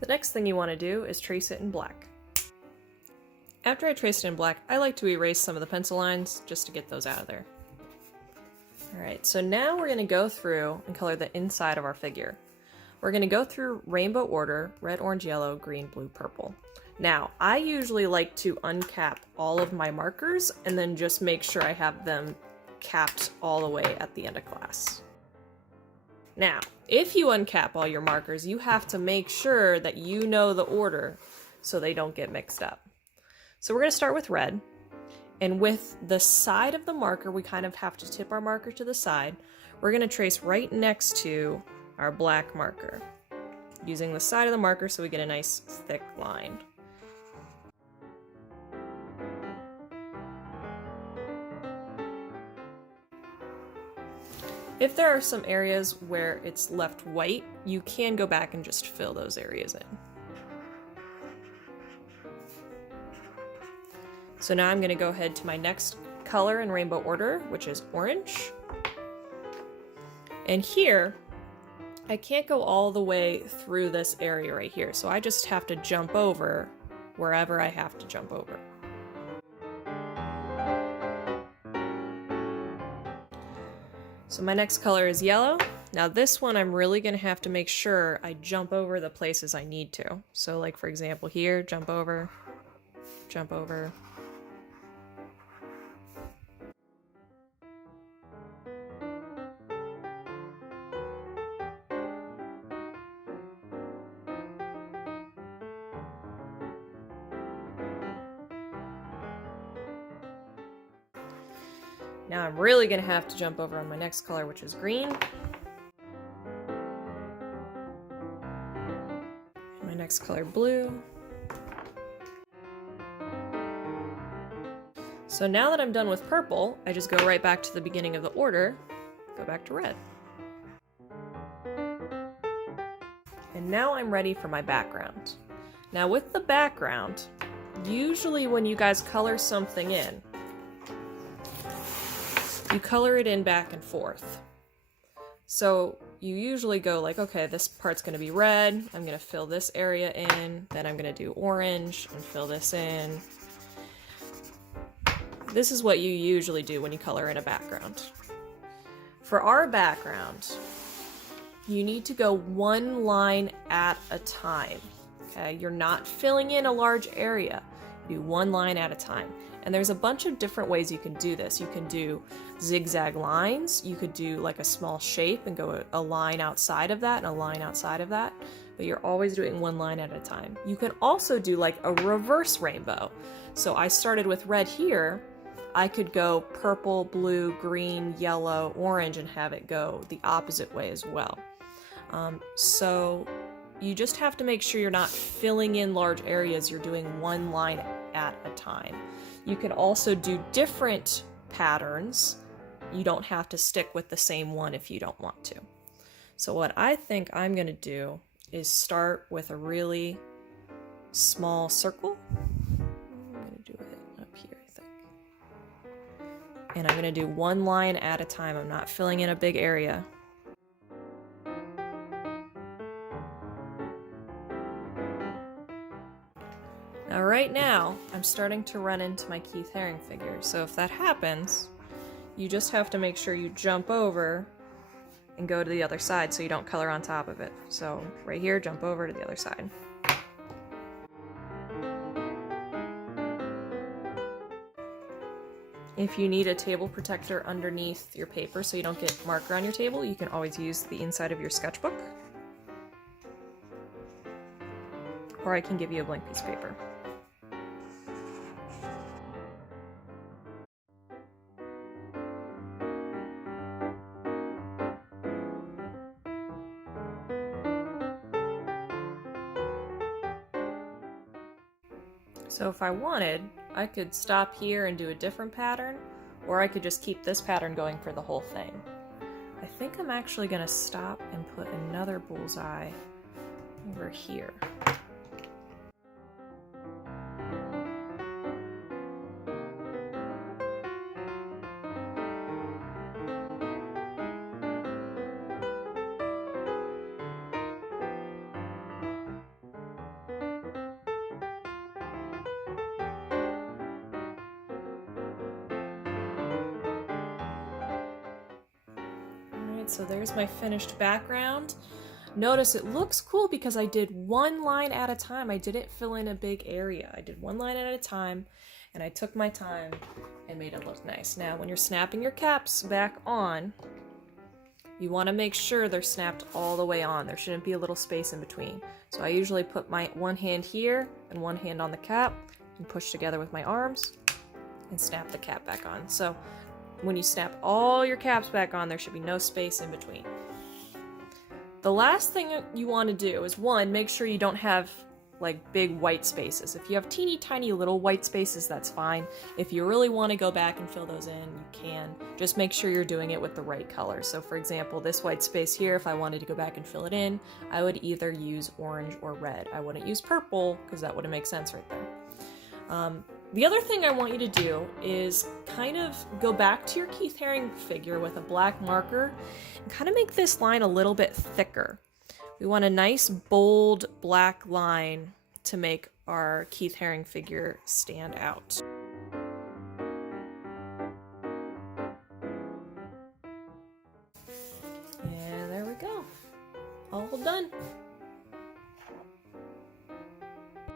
The next thing you want to do is trace it in black. After I traced it in black, I like to erase some of the pencil lines just to get those out of there. Alright, so now we're going to go through and color the inside of our figure. We're going to go through rainbow order, red, orange, yellow, green, blue, purple. Now, I usually like to uncap all of my markers and then just make sure I have them capped all the way at the end of class. Now, if you uncap all your markers, you have to make sure that you know the order so they don't get mixed up. So we're going to start with red, and with the side of the marker, we kind of have to tip our marker to the side. We're going to trace right next to our black marker, using the side of the marker so we get a nice thick line. If there are some areas where it's left white, you can go back and just fill those areas in. So now I'm going to go ahead to my next color in rainbow order, which is orange. And here, I can't go all the way through this area right here, so I just have to jump over wherever I have to jump over. So my next color is yellow. Now this one I'm really going to have to make sure I jump over the places I need to. So like for example here, jump over, jump over. Now I'm really going to have to jump over on my next color, which is green. My next color, blue. So now that I'm done with purple, I just go right back to the beginning of the order, go back to red. And now I'm ready for my background. Now with the background, usually when you guys color something in, you color it in back and forth. So you usually go like, okay, this part's going to be red, I'm going to fill this area in, then I'm going to do orange and fill this in. This is what you usually do when you color in a background. For our background, you need to go one line at a time. Okay, you're not filling in a large area. You do one line at a time. And there's a bunch of different ways you can do this. You can do zigzag lines, you could do like a small shape and go a line outside of that and a line outside of that, but you're always doing one line at a time. You can also do like a reverse rainbow. So I started with red here, I could go purple, blue, green, yellow, orange, and have it go the opposite way as well. So you just have to make sure you're not filling in large areas, you're doing one line at a time. You can also do different patterns. You don't have to stick with the same one if you don't want to. So what I think I'm going to do is start with a really small circle. I'm going to do it up here, I think. And I'm going to do one line at a time. I'm not filling in a big area. Now right now, I'm starting to run into my Keith Haring figure, so if that happens, you just have to make sure you jump over and go to the other side so you don't color on top of it. So right here, jump over to the other side. If you need a table protector underneath your paper so you don't get marker on your table, you can always use the inside of your sketchbook. Or I can give you a blank piece of paper. So if I wanted, I could stop here and do a different pattern, or I could just keep this pattern going for the whole thing. I think I'm actually going to stop and put another bullseye over here. Alright, so there's my finished background. Notice it looks cool because I did one line at a time. I didn't fill in a big area. I did one line at a time, and I took my time and made it look nice. Now, when you're snapping your caps back on, you want to make sure they're snapped all the way on. There shouldn't be a little space in between. So I usually put my one hand here and one hand on the cap and push together with my arms and snap the cap back on. So when you snap all your caps back on, there should be no space in between. The last thing you want to do is, one, make sure you don't have like big white spaces. If you have teeny tiny little white spaces, that's fine. If you really want to go back and fill those in, you can. Just make sure you're doing it with the right color. So for example, this white space here, if I wanted to go back and fill it in, I would either use orange or red. I wouldn't use purple because that wouldn't make sense right there. The other thing I want you to do is kind of go back to your Keith Haring figure with a black marker and kind of make this line a little bit thicker. We want a nice bold black line to make our Keith Haring figure stand out. And there we go. All done.